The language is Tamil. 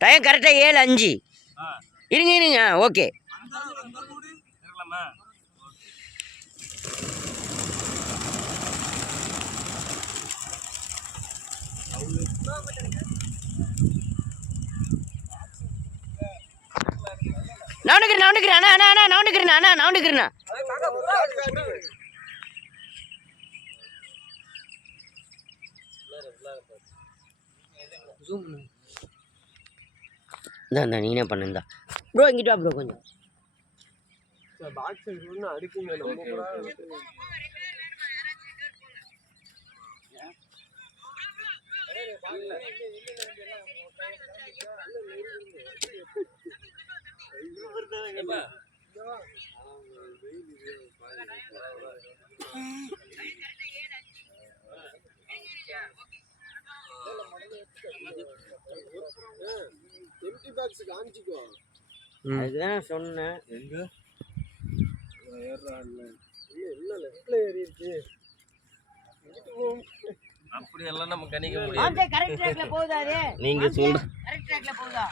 டைம் கரெக்டாக ஏழு அஞ்சு. இருங்க இருங்க. ஓகே. நவுண்டுக்கிறேன் நவுண்டுக்கிறேன் அண்ணா அண்ணா அண்ணா நவுண்டுக்கிறேன் அண்ணா நவுண்டுக்கிறேண்ணா இந்தா இந்த நீனே பண்ணுந்தா ப்ரோ இங்கிட்டு வா ப்ரோ கொஞ்சம். பாக்ஸ் பாக்ஸ் காமிச்சிக்கோ. அதுதான் சொன்னேன். எங்க? ஏறா இல்ல. இல்ல? லெஃப்ட்ல ஏறி இருக்கு. அப்படி எல்லாம் நம்ம கணிக்க முடியாது. கரெக்ட் ட்ராக்ல போகுதா நீங்க சொல்ற கரெக்ட் ட்ராக்ல போகுதா?